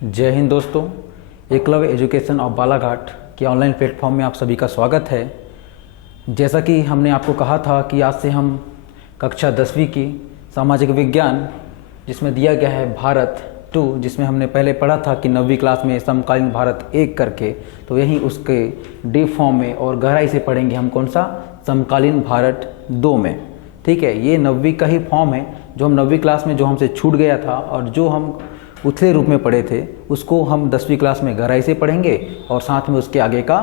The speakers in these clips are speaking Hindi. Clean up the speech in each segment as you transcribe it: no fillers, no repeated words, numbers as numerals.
जय हिंद दोस्तों। एकलव्य एजुकेशन ऑफ बालाघाट के ऑनलाइन प्लेटफॉर्म में आप सभी का स्वागत है। जैसा कि हमने आपको कहा था कि आज से हम कक्षा 10वीं की सामाजिक विज्ञान जिसमें दिया गया है भारत 2, जिसमें हमने पहले पढ़ा था कि 9वीं क्लास में समकालीन भारत 1 करके, तो यही उसके डीप फॉर्म में और गहराई से पढ़ेंगे हम कौन सा समकालीन भारत 2 में। ठीक है, ये 9वीं का ही फॉर्म है जो हम 9वीं क्लास में जो हमसे छूट गया था और जो हम उथले रूप में पढ़े थे उसको हम 10वीं क्लास में गहराई से पढ़ेंगे और साथ में उसके आगे का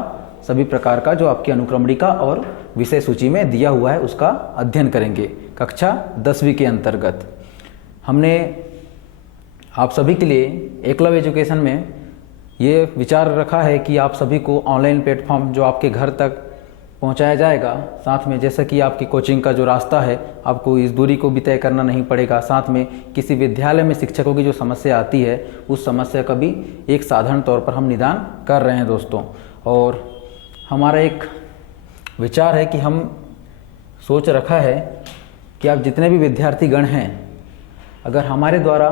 सभी प्रकार का जो आपकी अनुक्रमणिका और विषय सूची में दिया हुआ है उसका अध्ययन करेंगे। कक्षा 10वीं के अंतर्गत हमने आप सभी के लिए एकलव्य एजुकेशन में ये विचार रखा है कि आप सभी को ऑनलाइन प्लेटफॉर्म जो आपके घर तक पहुंचाया जाएगा, साथ में जैसा कि आपकी कोचिंग का जो रास्ता है आपको इस दूरी को भी तय करना नहीं पड़ेगा, साथ में किसी विद्यालय में शिक्षकों की जो समस्या आती है उस समस्या का भी एक साधारण तौर पर हम निदान कर रहे हैं दोस्तों। और हमारा एक विचार है कि हम सोच रखा है कि आप जितने भी विद्यार्थी गण हैं, अगर हमारे द्वारा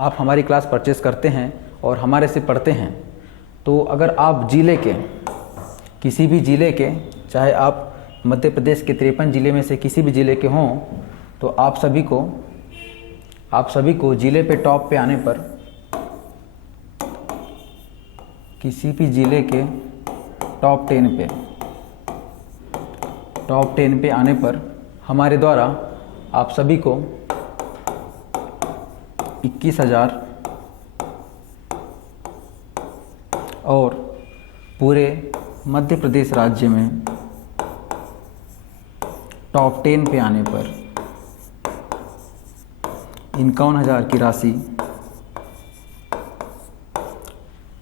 आप हमारी क्लास परचेस करते हैं और हमारे से पढ़ते हैं, तो अगर आप जिले के किसी भी जिले के, चाहे आप मध्य प्रदेश के 53 जिले में से किसी भी जिले के हों, तो आप सभी को जिले पे टॉप पे आने पर, किसी भी जिले के टॉप 10 पे आने पर हमारे द्वारा आप सभी को 21,000 और पूरे मध्य प्रदेश राज्य में टॉप 10 पे आने पर 51,000 की राशि,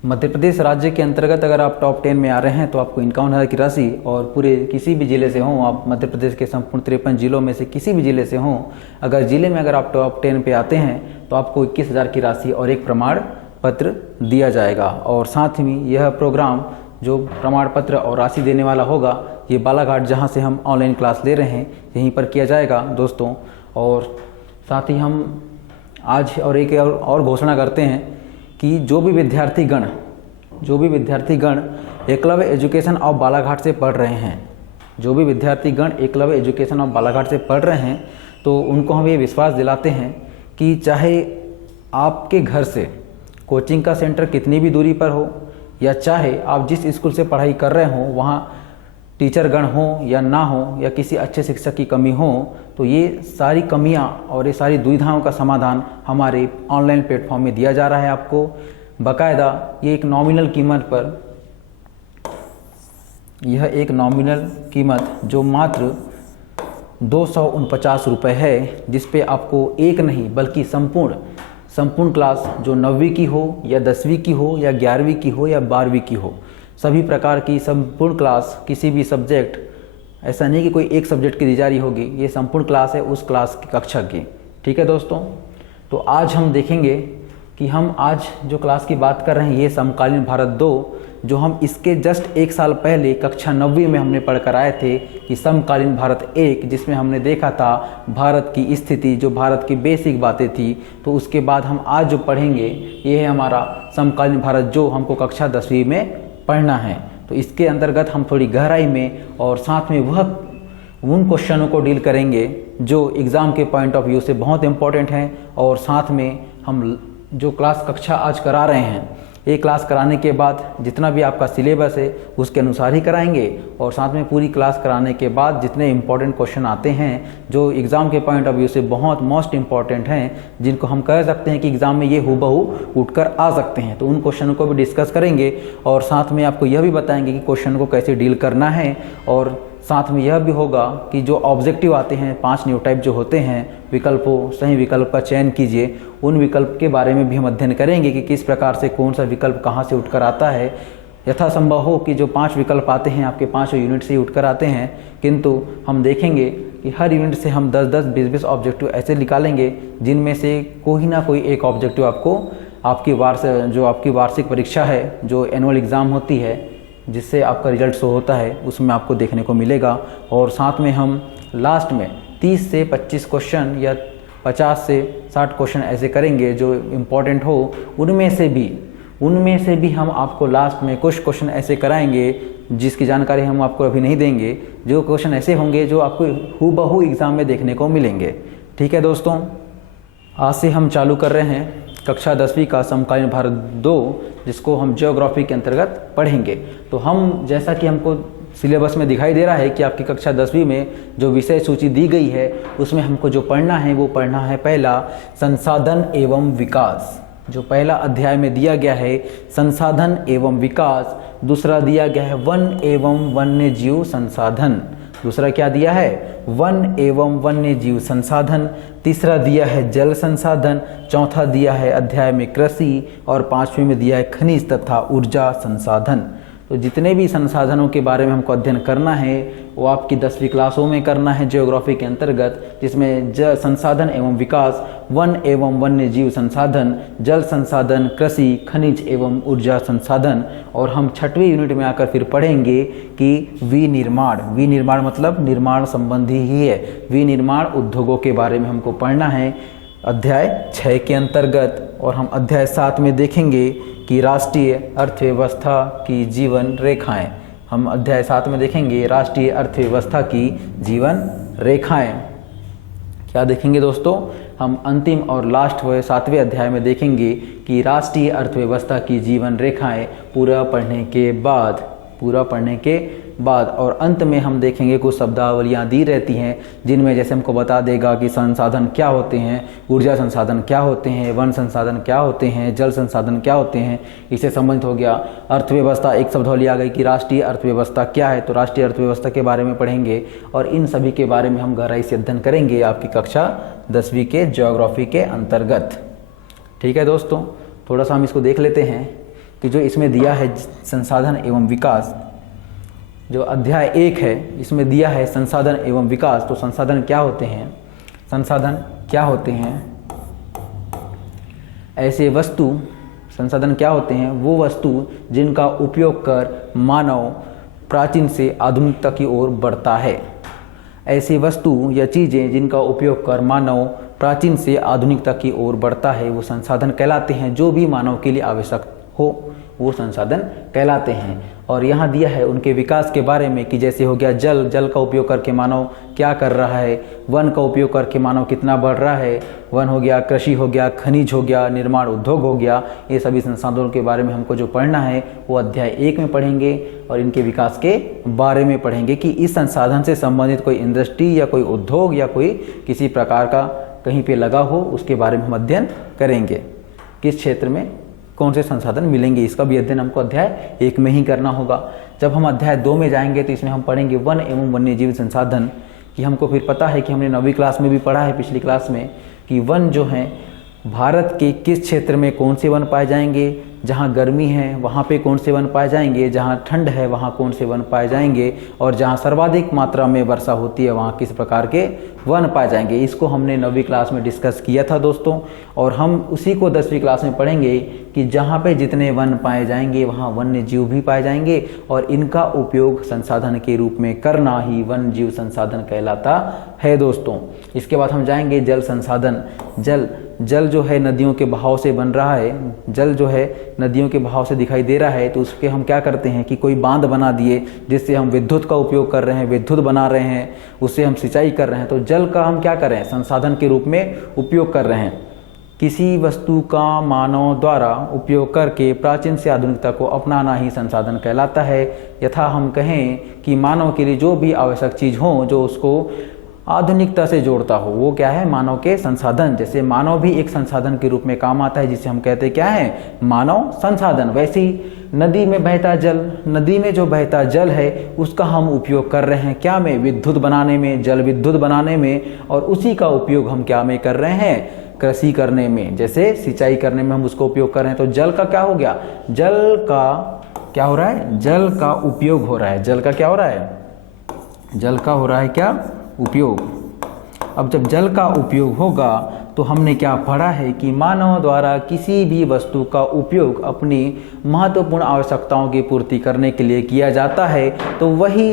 मध्य प्रदेश राज्य के अंतर्गत अगर आप टॉप 10 में आ रहे हैं तो आपको 51,000 की राशि, और पूरे किसी भी ज़िले से हों, आप मध्य प्रदेश के संपूर्ण 53 जिलों में से किसी भी ज़िले से हों, अगर ज़िले में अगर आप टॉप 10 पे आते हैं तो आपको 21,000 की राशि और एक प्रमाण पत्र दिया जाएगा। और साथ में यह प्रोग्राम जो प्रमाण पत्र और राशि देने वाला होगा, ये बालाघाट जहाँ से हम ऑनलाइन क्लास ले रहे हैं यहीं पर किया जाएगा दोस्तों। और साथ ही हम आज और एक और घोषणा करते हैं कि जो भी विद्यार्थीगण एकलव्य एजुकेशन ऑफ बालाघाट से पढ़ रहे हैं, तो उनको हम ये विश्वास दिलाते हैं कि चाहे आपके घर से कोचिंग का सेंटर कितनी भी दूरी पर हो, या चाहे आप जिस स्कूल से पढ़ाई कर रहे हो वहाँ टीचर गण हो या ना हो, या किसी अच्छे शिक्षक की कमी हो, तो ये सारी कमियाँ और ये सारी दुविधाओं का समाधान हमारे ऑनलाइन प्लेटफॉर्म में दिया जा रहा है आपको बाकायदा। ये एक नॉमिनल कीमत जो मात्र 249 रुपये है, जिस पे आपको एक नहीं बल्कि संपूर्ण क्लास जो 9वीं की हो या 10वीं की हो या 11वीं की हो या 12वीं की हो, सभी प्रकार की संपूर्ण क्लास, किसी भी सब्जेक्ट, ऐसा नहीं कि कोई एक सब्जेक्ट की दी जा रही होगी, ये संपूर्ण क्लास है उस क्लास की कक्षा की। ठीक है दोस्तों, तो आज हम देखेंगे कि हम आज जो क्लास की बात कर रहे हैं ये समकालीन भारत 2, जो हम इसके जस्ट एक साल पहले कक्षा 9वीं में हमने पढ़ कर आए थे कि समकालीन भारत 1, जिसमें हमने देखा था भारत की स्थिति, जो भारत की बेसिक बातें थी। तो उसके बाद हम आज जो पढ़ेंगे ये है हमारा समकालीन भारत, जो हमको कक्षा 10वीं में पढ़ना है। तो इसके अंतर्गत हम थोड़ी गहराई में और साथ में उन क्वेश्चनों को डील करेंगे जो एग्ज़ाम के पॉइंट ऑफ व्यू से बहुत इंपॉर्टेंट हैं, और साथ में हम जो कक्षा आज करा रहे हैं, एक क्लास कराने के बाद जितना भी आपका सिलेबस है उसके अनुसार ही कराएंगे, और साथ में पूरी क्लास कराने के बाद जितने इंपॉर्टेंट क्वेश्चन आते हैं जो एग्ज़ाम के पॉइंट ऑफ व्यू से बहुत मोस्ट इंपॉर्टेंट हैं, जिनको हम कह सकते हैं कि एग्ज़ाम में ये हूबहू उठकर आ सकते हैं, तो उन क्वेश्चनों को भी डिस्कस करेंगे। और साथ में आपको यह भी बताएंगे कि क्वेश्चन को कैसे डील करना है, और साथ में यह भी होगा कि जो ऑब्जेक्टिव आते हैं 5 न्यू टाइप जो होते हैं विकल्पों, सही विकल्प का चयन कीजिए, उन विकल्प के बारे में भी हम अध्ययन करेंगे कि किस प्रकार से कौन सा विकल्प कहाँ से उठकर आता है। यथासंभव हो कि जो 5 विकल्प आते हैं आपके 5 यूनिट से ही उठकर आते हैं, किंतु हम देखेंगे कि हर यूनिट से हम 10-10, 20-20 ऑब्जेक्टिव ऐसे निकालेंगे जिनमें से कोई ना कोई एक ऑब्जेक्टिव आपको आपकी वार्षिक परीक्षा है, जो एनुअल एग्ज़ाम होती है, जिससे आपका रिजल्ट शो होता है, उसमें आपको देखने को मिलेगा। और साथ में हम लास्ट में 30 से 25 क्वेश्चन या 50 से 60 क्वेश्चन ऐसे करेंगे जो इम्पोर्टेंट हो, उनमें से भी उनमें से भी हम आपको लास्ट में कुछ क्वेश्चन ऐसे कराएंगे जिसकी जानकारी हम आपको अभी नहीं देंगे, जो क्वेश्चन ऐसे होंगे जो आपको हूबहू एग्ज़ाम में देखने को मिलेंगे। ठीक है दोस्तों, आज से हम चालू कर रहे हैं कक्षा 10वीं का समकालीन भारत 2, जिसको हम ज्योग्राफी के अंतर्गत पढ़ेंगे। तो हम, जैसा कि हमको सिलेबस में दिखाई दे रहा है कि आपकी कक्षा 10वीं में जो विषय सूची दी गई है उसमें हमको जो पढ़ना है वो पढ़ना है पहला संसाधन एवं विकास। जो पहला अध्याय में दिया गया है संसाधन एवं विकास, दूसरा दिया गया है वन एवं वन्य जीव संसाधन, दूसरा क्या दिया है वन एवं वन्य जीव संसाधन, तीसरा दिया है जल संसाधन, चौथा दिया है अध्याय में कृषि और पांचवें में दिया है खनिज तथा ऊर्जा संसाधन। तो जितने भी संसाधनों के बारे में हमको अध्ययन करना है वो आपकी 10वीं क्लासों में करना है ज्योग्राफी के अंतर्गत, जिसमें संसाधन एवं विकास, वन एवं वन्य जीव संसाधन, जल संसाधन, कृषि, खनिज एवं ऊर्जा संसाधन। और हम 6वीं यूनिट में आकर फिर पढ़ेंगे कि विनिर्माण, विनिर्माण मतलब निर्माण संबंधी ही है, विनिर्माण उद्योगों के बारे में हमको पढ़ना है अध्याय 6 के अंतर्गत। और हम अध्याय 7 में देखेंगे कि राष्ट्रीय अर्थव्यवस्था की जीवन रेखाएं, हम अध्याय 7 में देखेंगे राष्ट्रीय अर्थव्यवस्था की जीवन रेखाएं। क्या देखेंगे दोस्तों, हम अंतिम और लास्ट व 7वें अध्याय में देखेंगे कि राष्ट्रीय अर्थव्यवस्था की जीवन रेखाएं पूरा पढ़ने के बाद और अंत में हम देखेंगे कुछ शब्दावलियाँ दी रहती हैं जिनमें जैसे हमको बता देगा कि संसाधन क्या होते हैं, ऊर्जा संसाधन क्या होते हैं, वन संसाधन क्या होते हैं, जल संसाधन क्या होते हैं। इससे संबंधित हो गया अर्थव्यवस्था, एक शब्दावली आ गई कि राष्ट्रीय अर्थव्यवस्था क्या है, तो राष्ट्रीय अर्थव्यवस्था के बारे में पढ़ेंगे और इन सभी के बारे में हम गहराई से अध्ययन करेंगे आपकी कक्षा 10वीं के ज्योग्राफी के अंतर्गत। ठीक है दोस्तों, थोड़ा सा हम इसको देख लेते हैं कि जो इसमें दिया है संसाधन एवं विकास, जो अध्याय 1 है इसमें दिया है संसाधन एवं विकास। तो संसाधन क्या होते हैं, संसाधन क्या होते हैं, ऐसे वस्तु, संसाधन क्या होते हैं वो वस्तु जिनका उपयोग कर मानव प्राचीन से आधुनिकता की ओर बढ़ता है। ऐसी वस्तु या चीज़ें जिनका उपयोग कर मानव प्राचीन से आधुनिकता की ओर बढ़ता है वो संसाधन कहलाते हैं। जो भी मानव के लिए आवश्यक हो वो संसाधन कहलाते हैं। और यहाँ दिया है उनके विकास के बारे में कि जैसे हो गया जल, जल का उपयोग करके मानव क्या कर रहा है, वन का उपयोग करके मानव कितना बढ़ रहा है, वन हो गया, कृषि हो गया, खनिज हो गया, निर्माण उद्योग हो गया। ये सभी संसाधनों के बारे में हमको जो पढ़ना है वो अध्याय 1 में पढ़ेंगे और इनके विकास के बारे में पढ़ेंगे कि इस संसाधन से संबंधित कोई इंडस्ट्री या कोई उद्योग या कोई किसी प्रकार का कहीं पे लगा हो उसके बारे में हम अध्ययन करेंगे। किस क्षेत्र में कौन से संसाधन मिलेंगे इसका भी अध्ययन हमको अध्याय 1 में ही करना होगा। जब हम अध्याय 2 में जाएंगे तो इसमें हम पढ़ेंगे वन एवं वन्यजीव संसाधन, कि हमको फिर पता है कि हमने 9वीं क्लास में भी पढ़ा है पिछली क्लास में कि वन जो हैं भारत के किस क्षेत्र में कौन से वन पाए जाएंगे, जहाँ गर्मी है वहाँ पे कौन से वन पाए जाएंगे, जहाँ ठंड है वहाँ कौन से वन पाए जाएंगे और जहाँ सर्वाधिक मात्रा में वर्षा होती है वहाँ किस प्रकार के वन पाए जाएंगे। इसको हमने 9वीं क्लास में डिस्कस किया था दोस्तों, और हम उसी को 10वीं क्लास में पढ़ेंगे कि जहाँ पे जितने वन पाए जाएंगे वहाँ वन्य जीव भी पाए जाएंगे और इनका उपयोग संसाधन के रूप में करना ही वन जीव संसाधन कहलाता है दोस्तों। इसके बाद हम जाएंगे जल संसाधन। जल जो है नदियों के बहाव से बन रहा है, जल जो है नदियों के बहाव से दिखाई दे रहा है, तो उसके हम क्या करते हैं कि कोई बांध बना दिए जिससे हम विद्युत का उपयोग कर रहे हैं, विद्युत बना रहे हैं, उससे हम सिंचाई कर रहे हैं। तो जल का हम क्या कर रहे हैं, संसाधन के रूप में उपयोग कर रहे हैं। किसी वस्तु का मानव द्वारा उपयोग करके प्राचीन से आधुनिकता को अपनाना ही संसाधन कहलाता है। यथा हम कहें कि मानव के लिए जो भी आवश्यक चीज़ हो जो उसको आधुनिकता से जोड़ता हो वो क्या है, मानव के संसाधन। जैसे मानव भी एक संसाधन के रूप में काम आता है जिसे हम कहते क्या है, मानव संसाधन। वैसे ही नदी में बहता जल, नदी में जो बहता जल है उसका हम उपयोग कर रहे हैं क्या में, विद्युत बनाने में, जल विद्युत बनाने में, और उसी का उपयोग हम क्या में कर रहे हैं, कृषि करने में, जैसे सिंचाई करने में हम उसको उपयोग कर रहे हैं। तो जल का क्या हो गया, जल का क्या हो रहा है, जल का उपयोग हो रहा है। जल का क्या हो रहा है, जल का हो रहा है क्या, उपयोग। अब जब जल का उपयोग होगा तो हमने क्या पढ़ा है कि मानव द्वारा किसी भी वस्तु का उपयोग अपनी महत्वपूर्ण आवश्यकताओं की पूर्ति करने के लिए किया जाता है। तो वही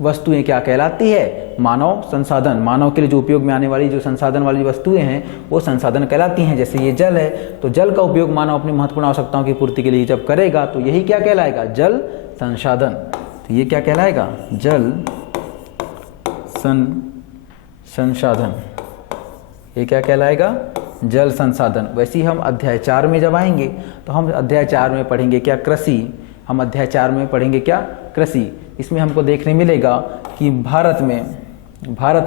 वस्तुएं क्या कहलाती है? मानव संसाधन। मानव के लिए जो उपयोग में आने वाली जो संसाधन वाली वस्तुएं हैं वो संसाधन कहलाती हैं। जैसे ये जल है, तो जल का उपयोग मानव अपनी महत्वपूर्ण आवश्यकताओं की पूर्ति के लिए जब करेगा तो यही क्या कहलाएगा? जल संसाधन। तो ये क्या कहलाएगा? जल संसाधन। ये क्या कहलाएगा? जल संसाधन। वैसे ही हम अध्याय 4 में जब आएंगे तो हम अध्याय 4 में पढ़ेंगे क्या? कृषि। हम अध्याय 4 में पढ़ेंगे क्या? कृषि। इसमें हमको देखने मिलेगा कि भारत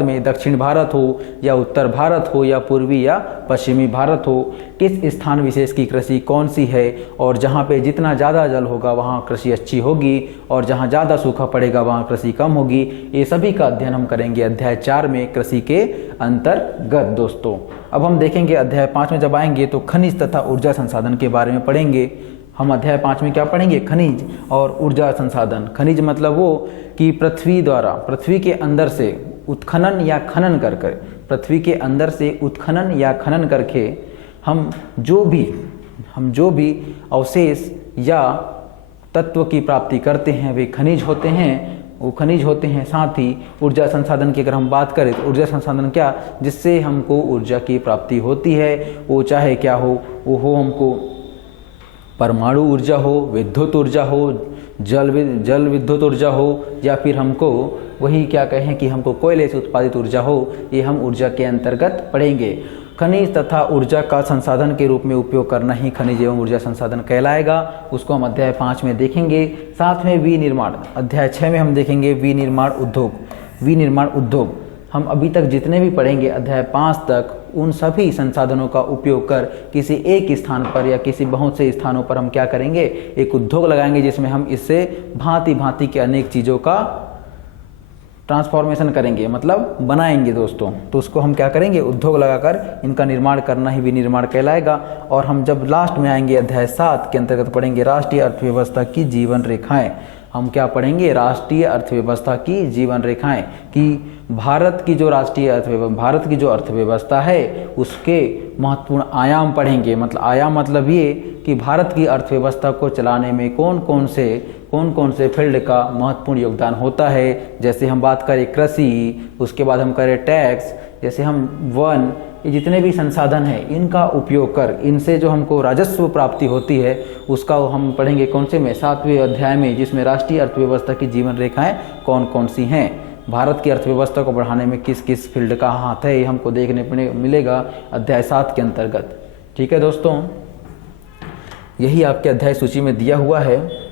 में दक्षिण भारत हो या उत्तर भारत हो या पूर्वी या पश्चिमी भारत हो, किस स्थान विशेष की कृषि कौन सी है, और जहाँ पे जितना ज़्यादा जल होगा वहाँ कृषि अच्छी होगी और जहाँ ज़्यादा सूखा पड़ेगा वहाँ कृषि कम होगी। ये सभी का अध्ययन हम करेंगे अध्याय 4 में कृषि के अंतर्गत दोस्तों। अब हम देखेंगे अध्याय 5 में जब आएंगे तो खनिज तथा ऊर्जा संसाधन के बारे में पढ़ेंगे। हम अध्याय 5 में क्या पढ़ेंगे? खनिज और ऊर्जा संसाधन। खनिज मतलब वो कि पृथ्वी के अंदर से उत्खनन या खनन कर पृथ्वी के अंदर से उत्खनन या खनन करके हम जो भी अवशेष या तत्व की प्राप्ति करते हैं वे खनिज होते हैं। साथ ही ऊर्जा संसाधन की अगर हम बात करें तो ऊर्जा संसाधन क्या? जिससे हमको ऊर्जा की प्राप्ति होती है, वो चाहे क्या हो, वो हो हमको परमाणु ऊर्जा हो, विद्युत ऊर्जा हो, जल विद्युत ऊर्जा हो, या फिर हमको वही क्या कहें कि हमको कोयले से उत्पादित ऊर्जा हो। ये हम ऊर्जा के अंतर्गत पढ़ेंगे। खनिज तथा ऊर्जा का संसाधन के रूप में उपयोग करना ही खनिज एवं ऊर्जा संसाधन कहलाएगा। उसको हम अध्याय 5 में देखेंगे। साथ में विनिर्माण, अध्याय 6 में हम देखेंगे विनिर्माण उद्योग। हम अभी तक जितने भी पढ़ेंगे अध्याय 5 तक, उन सभी संसाधनों का उपयोग कर किसी एक स्थान पर या किसी बहुत से स्थानों पर हम क्या करेंगे? एक उद्योग लगाएंगे, जिसमें हम इससे भांति भांति के अनेक चीज़ों का ट्रांसफॉर्मेशन करेंगे, मतलब बनाएंगे दोस्तों। तो उसको हम क्या करेंगे? उद्योग लगाकर इनका निर्माण करना ही विनिर्माण कहलाएगा। और हम जब लास्ट में आएंगे अध्याय 7 के अंतर्गत पढ़ेंगे राष्ट्रीय अर्थव्यवस्था की जीवन रेखाएं। हम क्या पढ़ेंगे? राष्ट्रीय अर्थव्यवस्था की जीवन रेखाएं, कि भारत की जो अर्थव्यवस्था है उसके महत्वपूर्ण आयाम पढ़ेंगे। मतलब आयाम मतलब ये कि भारत की अर्थव्यवस्था को चलाने में कौन कौन से फील्ड का महत्वपूर्ण योगदान होता है। जैसे हम बात करें कृषि, उसके बाद हम करें टैक्स, जैसे हम वन, ये जितने भी संसाधन हैं इनका उपयोग कर इनसे जो हमको राजस्व प्राप्ति होती है उसका हम पढ़ेंगे कौन से में? 7वें अध्याय में, जिसमें राष्ट्रीय अर्थव्यवस्था की जीवन रेखाएं कौन कौन सी हैं। भारत की अर्थव्यवस्था को बढ़ाने में किस किस फील्ड का हाथ है, ये हमको देखने मिलेगा अध्याय 7 के अंतर्गत। ठीक है दोस्तों, यही आपके अध्याय सूची में दिया हुआ है।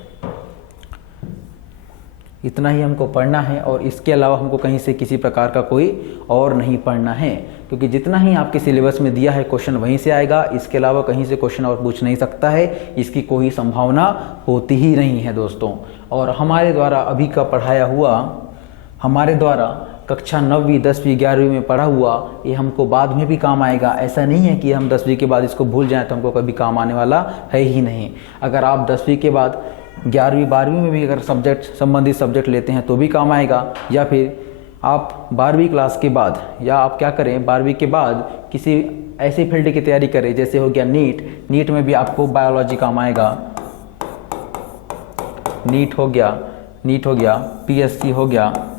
इतना ही हमको पढ़ना है और इसके अलावा हमको कहीं से किसी प्रकार का कोई और नहीं पढ़ना है, क्योंकि जितना ही आपके सिलेबस में दिया है क्वेश्चन वहीं से आएगा। इसके अलावा कहीं से क्वेश्चन और पूछ नहीं सकता है, इसकी कोई संभावना होती ही नहीं है दोस्तों। और हमारे द्वारा अभी का पढ़ाया हुआ, हमारे द्वारा कक्षा 9वीं 10वीं 11वीं में पढ़ा हुआ, ये हमको बाद में भी काम आएगा। ऐसा नहीं है कि हम 10वीं के बाद इसको भूल जाएं तो हमको कभी काम आने वाला है ही नहीं। अगर आप 10वीं के बाद 11वीं 12वीं में भी अगर संबंधित सब्जेक्ट लेते हैं तो भी काम आएगा, या फिर आप 12वीं क्लास के बाद, या आप क्या करें 12वीं के बाद किसी ऐसे फील्ड की तैयारी करें, जैसे हो गया नीट में भी आपको बायोलॉजी काम आएगा। नीट हो गया, पीएससी हो गया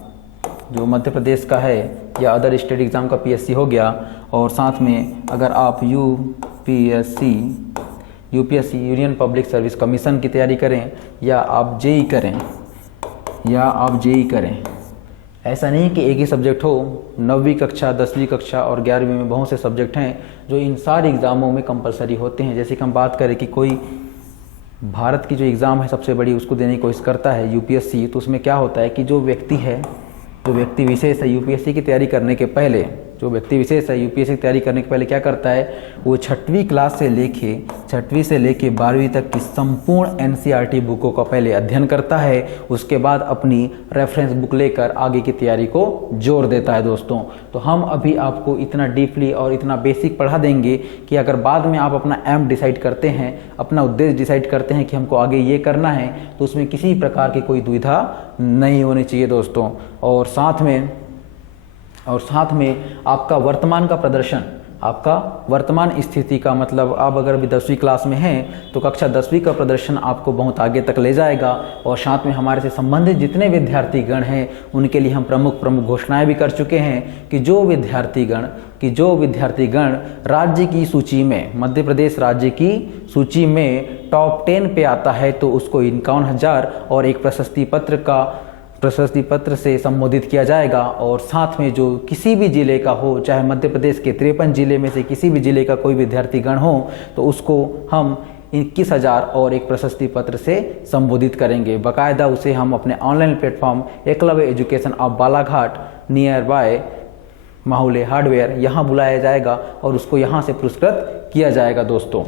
जो मध्य प्रदेश का है, या अदर स्टेट एग्ज़ाम का पीएससी हो गया। और साथ में अगर आप UPSC union public service commission की तैयारी करें, या आप जेई करें, ऐसा नहीं कि एक ही सब्जेक्ट हो। 9वीं कक्षा 10वीं कक्षा और 11वीं में बहुत से सब्जेक्ट हैं जो इन सारे एग्ज़ामों में कंपलसरी होते हैं। जैसे कि हम बात करें कि कोई भारत की जो एग्ज़ाम है सबसे बड़ी, उसको देने की कोशिश करता है यूपीएससी, तो उसमें क्या होता है कि जो व्यक्ति विशेष है यूपीएससी की तैयारी करने के पहले क्या करता है, वो 6वीं क्लास से लेके 12वीं तक की संपूर्ण एनसीईआरटी बुकों का पहले अध्ययन करता है। उसके बाद अपनी रेफरेंस बुक लेकर आगे की तैयारी को जोर देता है दोस्तों। तो हम अभी आपको इतना डीपली और इतना बेसिक पढ़ा देंगे कि अगर बाद में आप अपना एम डिसाइड करते हैं, अपना उद्देश्य डिसाइड करते हैं कि हमको आगे ये करना है, तो उसमें किसी प्रकार की कोई दुविधा नहीं होनी चाहिए दोस्तों। और साथ में आपका वर्तमान का प्रदर्शन आपका वर्तमान स्थिति का, मतलब आप अगर अभी 10वीं क्लास में हैं तो कक्षा 10वीं का प्रदर्शन आपको बहुत आगे तक ले जाएगा। और साथ में हमारे से संबंधित जितने विद्यार्थीगण हैं उनके लिए हम प्रमुख घोषणाएं भी कर चुके हैं कि जो विद्यार्थीगण राज्य की सूची में, मध्य प्रदेश राज्य की सूची में टॉप 10 पे आता है तो उसको 51,000 और एक प्रशस्ति पत्र से संबोधित किया जाएगा। और साथ में जो किसी भी जिले का हो, चाहे मध्य प्रदेश के 53 जिले में से किसी भी जिले का कोई विद्यार्थीगण हो, तो उसको हम 21,000 और एक प्रशस्ति पत्र से संबोधित करेंगे। बाकायदा उसे हम अपने online platform Eklavya education of Balaghat near by माहौले हार्डवेयर यहाँ बुलाया जाएगा और उसको यहाँ से पुरस्कृत किया जाएगा दोस्तों।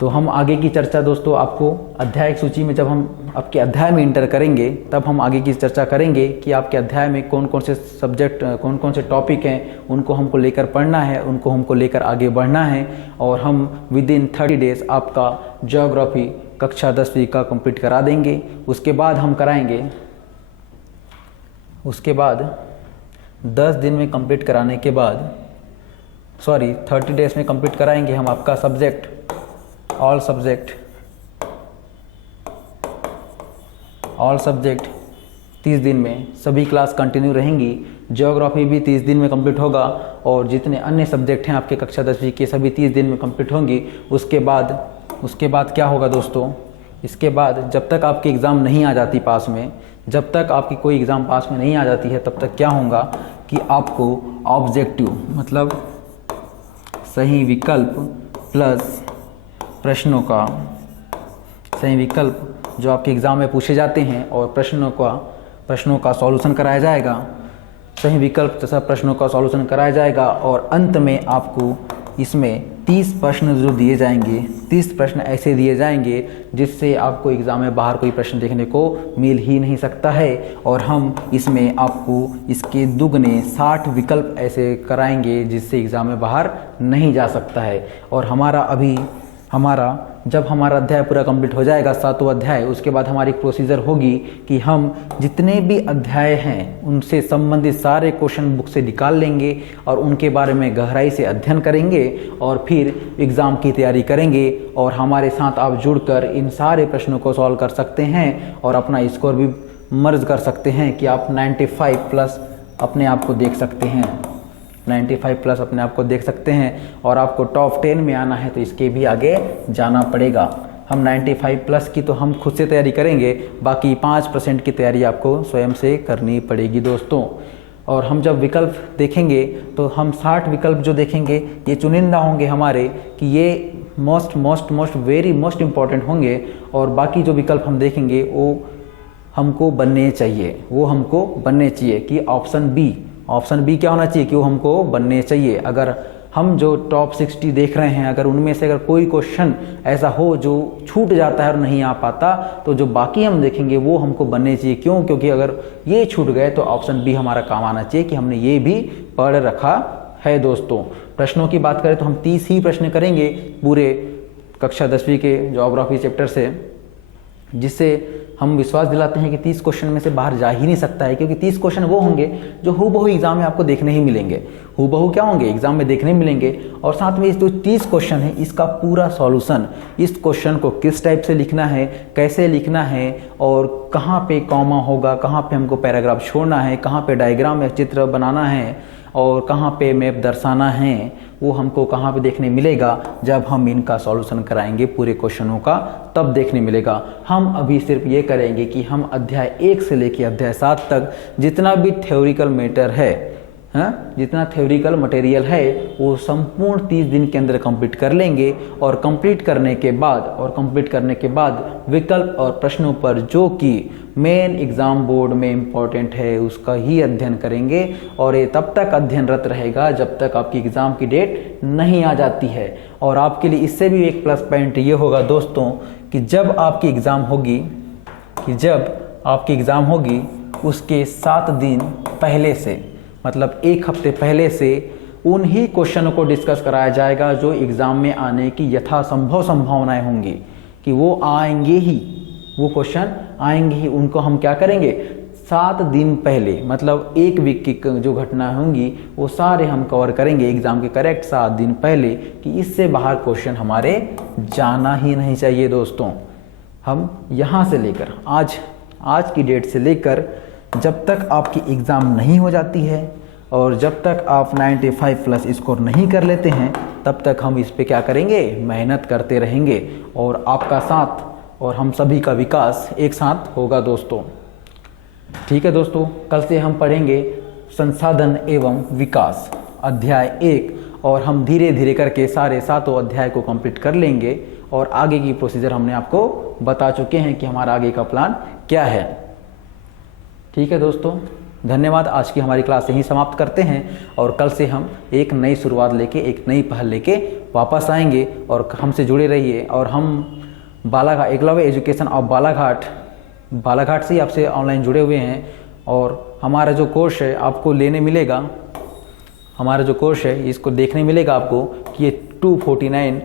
तो हम आगे की चर्चा दोस्तों आपको अध्याय सूची में, जब हम आपके अध्याय में इंटर करेंगे तब हम आगे की चर्चा करेंगे कि आपके अध्याय में कौन कौन से सब्जेक्ट, कौन कौन से टॉपिक हैं, उनको हमको लेकर पढ़ना है, उनको हमको लेकर आगे बढ़ना है। और हम विदिन 30 डेज आपका ज्योग्राफी कक्षा 10वीं का कंप्लीट करा देंगे। उसके बाद हम कराएंगे, उसके बाद 10 दिन में कंप्लीट कराने के बाद 30 डेज में कंप्लीट कराएंगे हम आपका सब्जेक्ट, ऑल सब्जेक्ट 30 दिन में सभी क्लास कंटिन्यू रहेंगी। ज्योग्राफी भी 30 दिन में कंप्लीट होगा और जितने अन्य सब्जेक्ट हैं आपके कक्षा 10वीं के सभी 30 दिन में कंप्लीट होंगी। उसके बाद क्या होगा दोस्तों, इसके बाद जब तक आपकी एग्ज़ाम नहीं आ जाती पास में, जब तक आपकी कोई एग्ज़ाम पास में नहीं आ जाती है, तब तक क्या होगा कि आपको ऑब्जेक्टिव, मतलब सही विकल्प प्लस प्रश्नों का, सही विकल्प जो आपके एग्ज़ाम में पूछे जाते हैं और प्रश्नों का सॉल्यूशन कराया जाएगा, सही विकल्प तथा प्रश्नों का सॉल्यूशन कराया जाएगा। और अंत में आपको इसमें 30 प्रश्न जो दिए जाएंगे, 30 प्रश्न ऐसे दिए जाएंगे जिससे आपको एग्ज़ाम में बाहर कोई प्रश्न देखने को मिल ही नहीं सकता है। और हम इसमें आपको इसके दुगने 60 विकल्प ऐसे कराएंगे जिससे एग्ज़ाम में बाहर नहीं जा सकता है। और जब हमारा अध्याय पूरा कंप्लीट हो जाएगा, 7वां अध्याय, उसके बाद हमारी प्रोसीजर होगी कि हम जितने भी अध्याय हैं उनसे संबंधित सारे क्वेश्चन बुक से निकाल लेंगे और उनके बारे में गहराई से अध्ययन करेंगे और फिर एग्ज़ाम की तैयारी करेंगे। और हमारे साथ आप जुड़कर इन सारे प्रश्नों को सॉल्व कर सकते हैं और अपना स्कोर भी मर्ज कर सकते हैं कि आप 95 प्लस अपने आप को देख सकते हैं, 95 प्लस अपने आप को देख सकते हैं। और आपको टॉप 10 में आना है तो इसके भी आगे जाना पड़ेगा। हम 95 प्लस की तो हम खुद से तैयारी करेंगे, बाकी 5% की तैयारी आपको स्वयं से करनी पड़ेगी दोस्तों। और हम जब विकल्प देखेंगे तो हम 60 विकल्प जो देखेंगे ये चुनिंदा होंगे हमारे, कि ये वेरी मोस्ट इम्पॉर्टेंट होंगे। और बाकी जो विकल्प हम देखेंगे वो हमको बनने चाहिए कि ऑप्शन बी क्या होना चाहिए कि वो हमको बनने चाहिए। अगर हम जो टॉप 60 देख रहे हैं, अगर उनमें से अगर कोई क्वेश्चन ऐसा हो जो छूट जाता है और नहीं आ पाता, तो जो बाकी हम देखेंगे वो हमको बनने चाहिए। क्यों? क्योंकि अगर ये छूट गए तो ऑप्शन बी हमारा काम आना चाहिए कि हमने ये भी पढ़ रखा है दोस्तों। प्रश्नों की बात करें तो हम 30 ही प्रश्न करेंगे पूरे कक्षा 10वीं के ज्योग्राफी चैप्टर से, जिससे हम विश्वास दिलाते हैं कि 30 क्वेश्चन में से बाहर जा ही नहीं सकता है। क्योंकि 30 क्वेश्चन वो होंगे जो हूबहू एग्जाम में आपको देखने ही मिलेंगे, हूबहू क्या होंगे एग्जाम में देखने मिलेंगे। और साथ में इस जो 30 क्वेश्चन है इसका पूरा सॉल्यूशन, इस क्वेश्चन को किस टाइप से लिखना है, कैसे लिखना है और कहाँ पे कॉमा होगा, कहाँ पे हमको पैराग्राफ छोड़ना है, कहाँ पे डायग्राम या चित्र बनाना है और कहाँ पे मैप दर्शाना है, वो हमको कहाँ पे देखने मिलेगा जब हम इनका सॉल्यूशन कराएंगे पूरे क्वेश्चनों का, तब देखने मिलेगा। हम अभी सिर्फ ये करेंगे कि हम अध्याय 1 से लेकर अध्याय 7 तक जितना भी थ्योरिकल मैटर है, जितना थ्योरिकल मटेरियल है वो संपूर्ण 30 दिन के अंदर कंप्लीट कर लेंगे। और कंप्लीट करने के बाद विकल्प और प्रश्नों पर जो कि मेन एग्जाम बोर्ड में इम्पोर्टेंट है उसका ही अध्ययन करेंगे। और ये तब तक अध्ययनरत रहेगा जब तक आपकी एग्ज़ाम की डेट नहीं आ जाती है। और आपके लिए इससे भी एक प्लस पॉइंट ये होगा दोस्तों कि जब आपकी एग्ज़ाम होगी उसके 7 दिन पहले से, मतलब 1 हफ्ते पहले से उन्हीं क्वेश्चनों को डिस्कस कराया जाएगा जो एग्ज़ाम में आने की यथासंभव संभावनाएं होंगी कि वो आएंगे ही, वो क्वेश्चन आएंगे ही। उनको हम क्या करेंगे, 7 दिन पहले, मतलब एक वीक की जो घटना होंगी वो सारे हम कवर करेंगे एग्ज़ाम के करेक्ट 7 दिन पहले, कि इससे बाहर क्वेश्चन हमारे जाना ही नहीं चाहिए दोस्तों। हम यहाँ से लेकर आज की डेट से लेकर जब तक आपकी एग्ज़ाम नहीं हो जाती है और जब तक आप 95 प्लस स्कोर नहीं कर लेते हैं, तब तक हम इस पे क्या करेंगे, मेहनत करते रहेंगे और आपका साथ और हम सभी का विकास एक साथ होगा दोस्तों। ठीक है दोस्तों, कल से हम पढ़ेंगे संसाधन एवं विकास अध्याय 1 और हम धीरे धीरे करके सारे 7 अध्याय को कंप्लीट कर लेंगे और आगे की प्रोसीजर हमने आपको बता चुके हैं कि हमारा आगे का प्लान क्या है। ठीक है दोस्तों, धन्यवाद। आज की हमारी क्लास यहीं समाप्त करते हैं और कल से हम एक नई शुरुआत लेके, एक नई पहल लेके वापस आएंगे और हमसे जुड़े रहिए। और हम बालाघाट एकलव्य एजुकेशन ऑफ बालाघाट से ही आपसे ऑनलाइन जुड़े हुए हैं और हमारा जो कोर्स है आपको लेने मिलेगा, हमारा जो कोर्स है इसको देखने मिलेगा आपको कि ये 249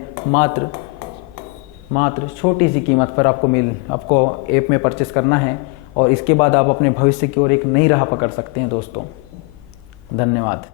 मात्र छोटी सी कीमत पर आपको ऐप में परचेस करना है और इसके बाद आप अपने भविष्य की ओर एक नई राह पकड़ सकते हैं दोस्तों। धन्यवाद।